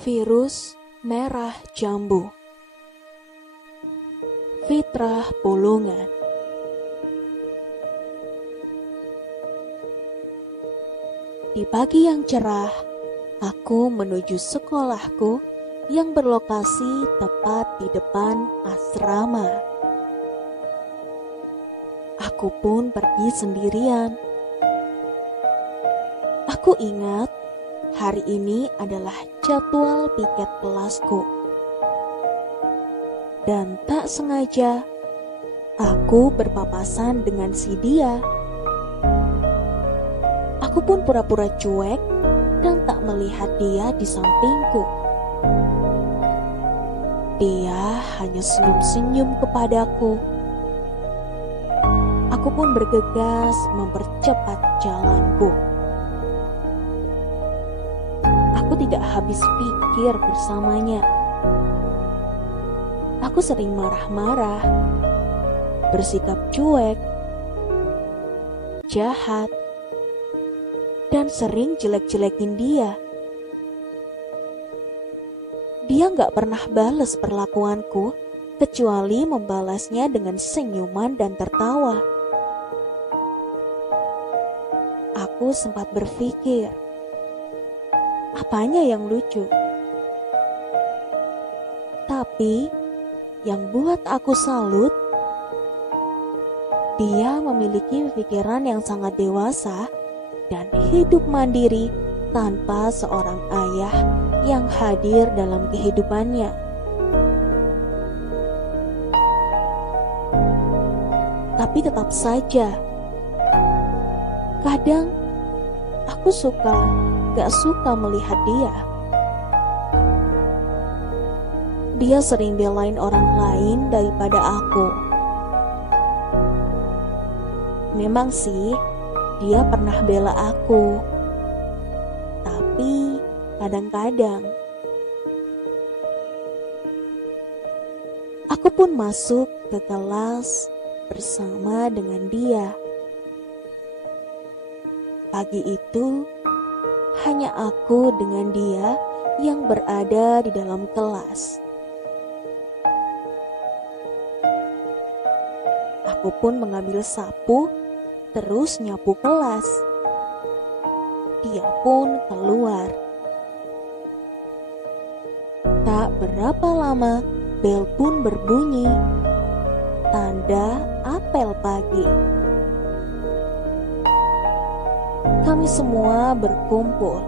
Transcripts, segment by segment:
Virus merah jambu. Fitrah Bolongan. Di pagi yang cerah, aku menuju sekolahku yang berlokasi tepat di depan asrama. Aku pun pergi sendirian. Aku ingat hari ini adalah jadwal piket kelasku. Dan tak sengaja, aku berpapasan dengan si dia. Aku pun pura-pura cuek dan tak melihat dia di sampingku. Dia hanya senyum-senyum kepadaku. Aku pun bergegas mempercepat jalanku. Aku tidak habis pikir bersamanya. Aku sering marah-marah, bersikap cuek, jahat, dan sering jelek-jelekin dia. Dia gak pernah balas perlakuanku, kecuali membalasnya dengan senyuman dan tertawa. Aku sempat berpikir, apanya yang lucu? Tapi yang buat aku salut, dia memiliki pikiran yang sangat dewasa dan hidup mandiri tanpa seorang ayah yang hadir dalam kehidupannya. Tapi tetap saja, kadang aku gak suka melihat dia. Dia sering belain orang lain daripada aku. Memang sih, dia pernah bela aku. Tapi kadang-kadang aku pun masuk ke kelas bersama dengan dia. Pagi itu hanya aku dengan dia yang berada di dalam kelas. Aku pun mengambil sapu, terus nyapu kelas. Dia pun keluar. Tak berapa lama, bel pun berbunyi. Tanda apel pagi. Kami semua berkumpul.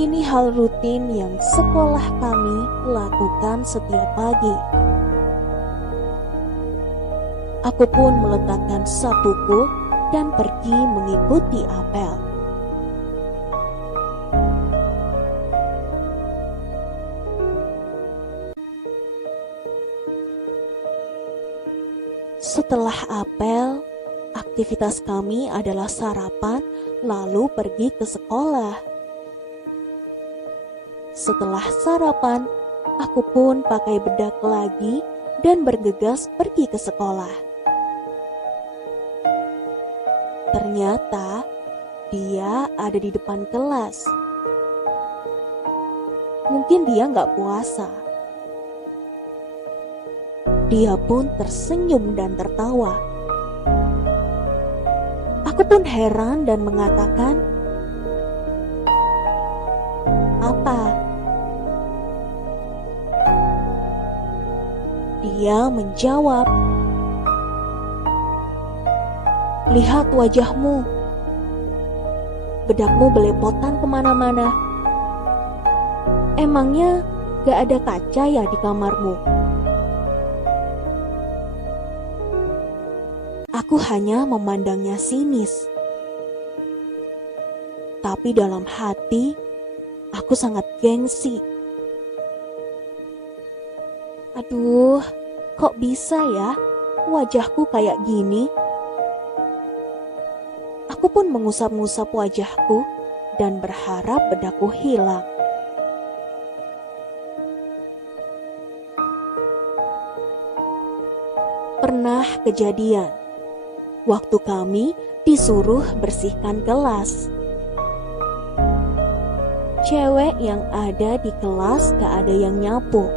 Ini hal rutin yang sekolah kami lakukan setiap pagi. Aku pun meletakkan sapuku dan pergi mengikuti apel. Setelah apel, aktivitas kami adalah sarapan lalu pergi ke sekolah. Setelah sarapan, aku pun pakai bedak lagi dan bergegas pergi ke sekolah. Ternyata dia ada di depan kelas. Mungkin dia gak puasa. Dia pun tersenyum dan tertawa. Aku pun heran dan mengatakan, "Apa?" Dia menjawab, "Lihat wajahmu. Bedakmu belepotan kemana-mana. Emangnya gak ada kaca ya di kamarmu?" Aku hanya memandangnya sinis. Tapi dalam hati, aku sangat gengsi. Aduh, kok bisa ya wajahku kayak gini? Aku pun mengusap-ngusap wajahku dan berharap bedakku hilang. Pernah kejadian, waktu kami disuruh bersihkan kelas. cewek yang ada di kelas gak ada yang nyapu.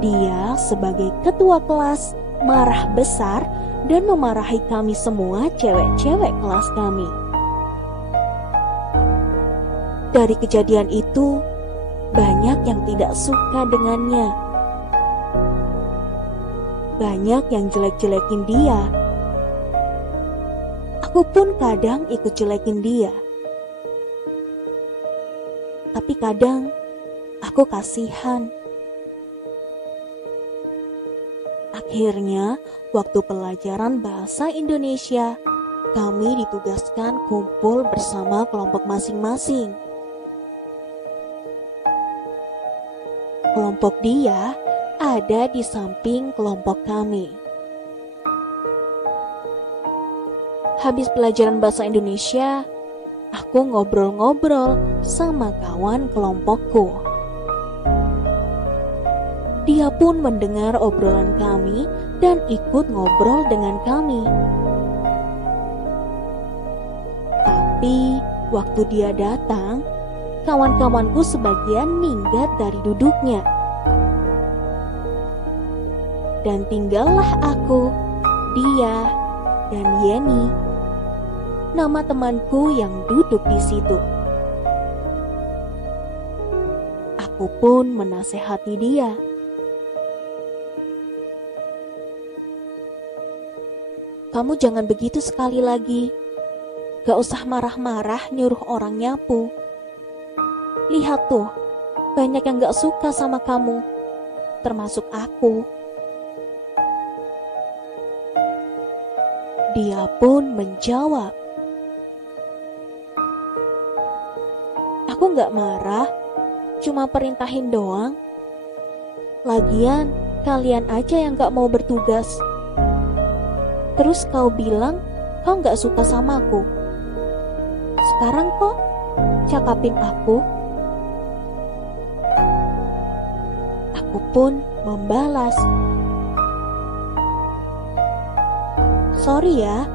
Dia sebagai ketua kelas marah besar dan memarahi kami semua cewek-cewek kelas kami. Dari kejadian itu, banyak yang tidak suka dengannya. Banyak yang jelek-jelekin dia. Aku pun kadang ikut jelekin dia. Tapi kadang aku kasihan. Akhirnya, waktu pelajaran bahasa Indonesia, kami ditugaskan kumpul bersama kelompok masing-masing. Kelompok dia ada di samping kelompok kami. Habis pelajaran bahasa Indonesia, aku ngobrol-ngobrol sama kawan kelompokku. Dia pun mendengar obrolan kami dan ikut ngobrol dengan kami. Tapi waktu dia datang, kawan-kawanku sebagian minggat dari duduknya. Dan tinggallah aku, dia, dan Yeni, nama temanku yang duduk di situ. Aku pun menasehati dia. Kamu jangan begitu sekali lagi. Gak usah marah-marah nyuruh orang nyapu. Lihat tuh, banyak yang gak suka sama kamu, termasuk aku. Dia pun menjawab, aku gak marah, cuma perintahin doang. Lagian, kalian aja yang gak mau bertugas. Terus kau bilang kau gak suka sama aku. Sekarang kok cakapin aku. Aku pun membalas, sorry ya,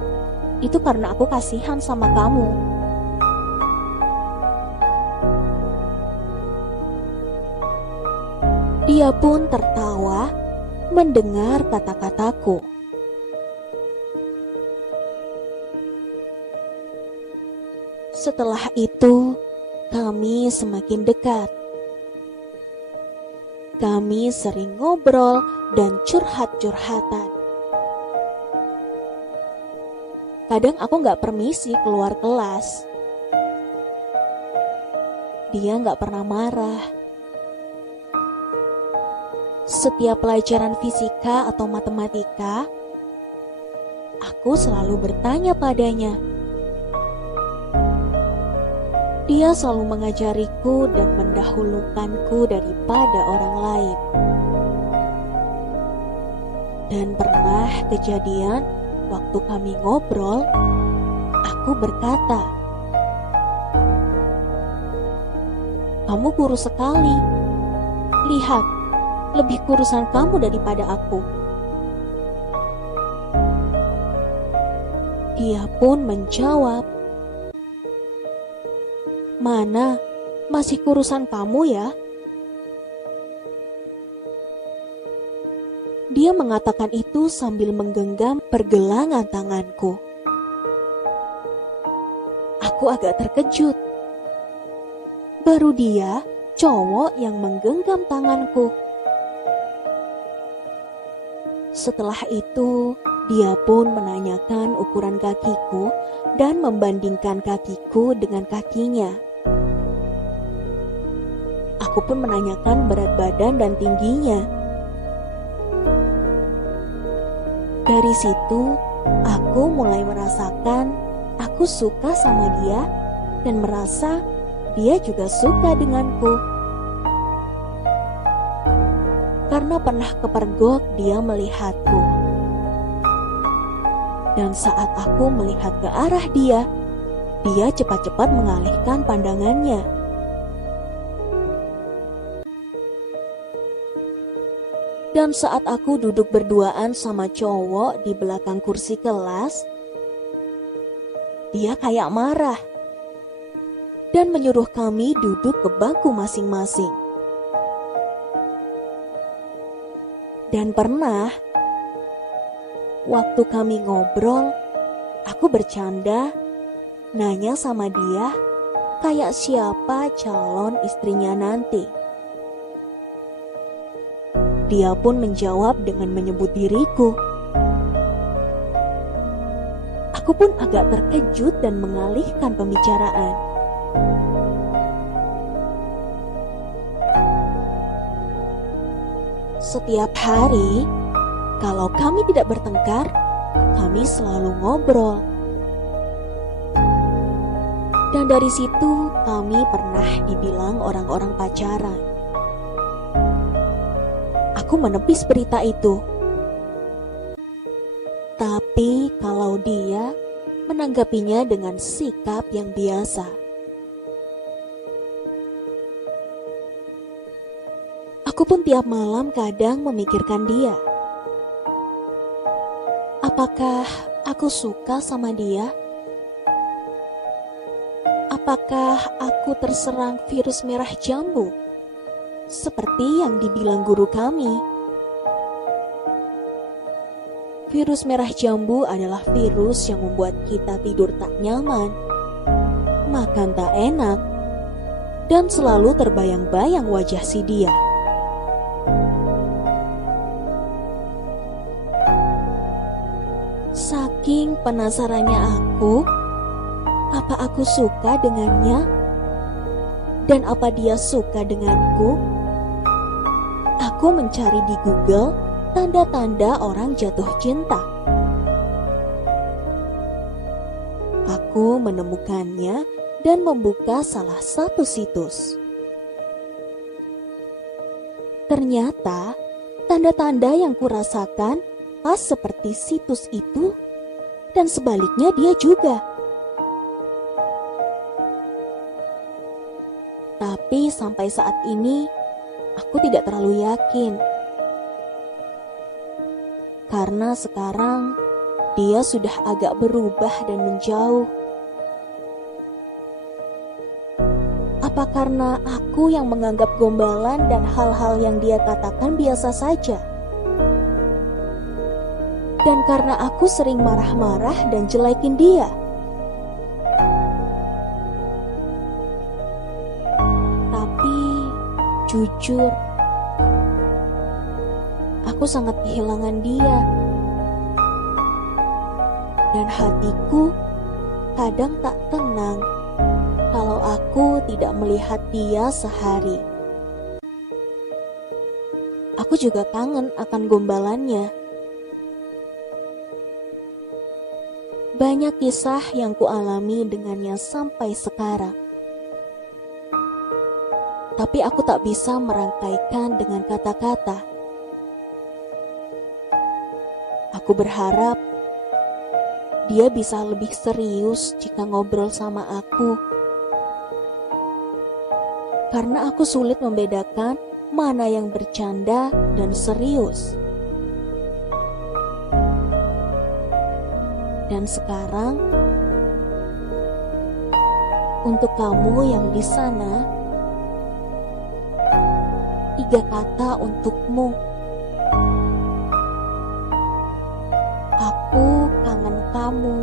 itu karena aku kasihan sama kamu. Dia pun tertawa mendengar kata-kataku. Setelah itu, kami semakin dekat. Kami sering ngobrol dan curhat-curhatan. Kadang aku gak permisi keluar kelas. Dia gak pernah marah. Setiap pelajaran fisika atau matematika, aku selalu bertanya padanya. Dia selalu mengajariku dan mendahulukanku daripada orang lain. Dan pernah kejadian waktu kami ngobrol, aku berkata, kamu kurus sekali. Lihat, lebih kurusan kamu daripada aku. Dia pun menjawab, mana, masih kurusan kamu ya? Dia mengatakan itu sambil menggenggam pergelangan tanganku. Aku agak terkejut. Baru dia, cowok yang menggenggam tanganku. Setelah itu, dia pun menanyakan ukuran kakiku dan membandingkan kakiku dengan kakinya. Aku pun menanyakan berat badan dan tingginya. Dari situ, aku mulai merasakan aku suka sama dia dan merasa dia juga suka denganku. Karena pernah kepergok dia melihatku. Dan saat aku melihat ke arah dia cepat-cepat mengalihkan pandangannya. Dan saat aku duduk berduaan sama cowok di belakang kursi kelas, dia kayak marah. dan menyuruh kami duduk ke bangku masing-masing. Dan pernah, waktu kami ngobrol, aku bercanda, nanya sama dia kayak siapa calon istrinya nanti. Dia pun menjawab dengan menyebut diriku. Aku pun agak terkejut dan mengalihkan pembicaraan. Setiap hari, kalau kami tidak bertengkar, kami selalu ngobrol. Dan dari situ kami pernah dibilang orang-orang pacaran. Aku menepis berita itu. Tapi kalau dia menanggapinya dengan sikap yang biasa. Aku pun tiap malam kadang memikirkan dia. Apakah aku suka sama dia? Apakah aku terserang virus merah jambu? Seperti yang dibilang guru kami. Virus merah jambu adalah virus yang membuat kita tidur tak nyaman, makan tak enak, dan selalu terbayang-bayang wajah si dia. Saking penasarannya aku, apa aku suka dengannya? Dan apa dia suka denganku? Aku mencari di Google tanda-tanda orang jatuh cinta. Aku menemukannya dan membuka salah satu situs. Ternyata tanda-tanda yang kurasakan pas seperti situs itu, dan sebaliknya dia juga. Tapi sampai saat ini aku tidak terlalu yakin. Karena sekarang dia sudah agak berubah dan menjauh. Apa karena aku yang menganggap gombalan dan hal-hal yang dia katakan biasa saja? Dan karena aku sering marah-marah dan jelekin dia? Tapi jujur, aku sangat kehilangan dia. Dan hatiku kadang tak tenang kalau aku tidak melihat dia sehari. Aku juga kangen akan gombalannya. Banyak kisah yang kualami dengannya sampai sekarang. Tapi aku tak bisa merangkaikan dengan kata-kata. Aku berharap dia bisa lebih serius jika ngobrol sama aku. Karena aku sulit membedakan mana yang bercanda dan serius. Dan sekarang, untuk kamu yang di sana, 3 kata untukmu. Aku kangen kamu.